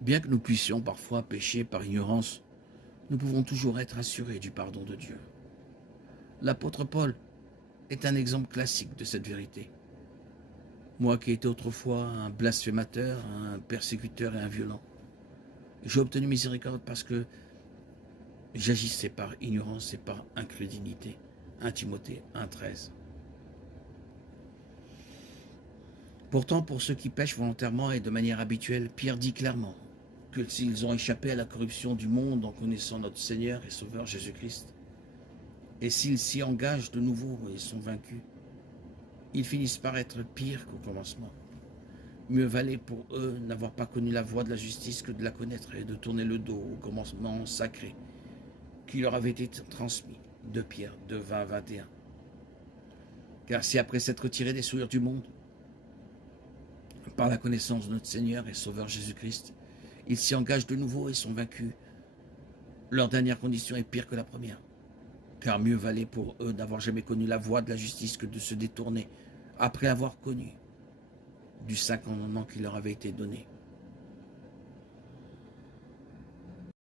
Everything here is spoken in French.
Bien que nous puissions parfois pécher par ignorance, nous pouvons toujours être assurés du pardon de Dieu. L'apôtre Paul est un exemple classique de cette vérité. Moi qui étais autrefois un blasphémateur, un persécuteur et un violent, j'ai obtenu miséricorde parce que j'agissais par ignorance et par incrédulité. 1 Timothée 1,13. Pourtant, pour ceux qui pêchent volontairement et de manière habituelle, Pierre dit clairement que s'ils ont échappé à la corruption du monde en connaissant notre Seigneur et Sauveur Jésus-Christ, et s'ils s'y engagent de nouveau et sont vaincus, ils finissent par être pires qu'au commencement. Mieux valait pour eux n'avoir pas connu la voie de la justice que de la connaître et de tourner le dos au commandement sacré qui leur avait été transmis. 2 Pierre 2, 20, 21. Car si après s'être retirés des souillures du monde, par la connaissance de notre Seigneur et Sauveur Jésus-Christ, ils s'y engagent de nouveau et sont vaincus, leur dernière condition est pire que la première. Car mieux valait pour eux n'avoir jamais connu la voie de la justice que de se détourner, après avoir connu, du saint commandement qui leur avait été donné.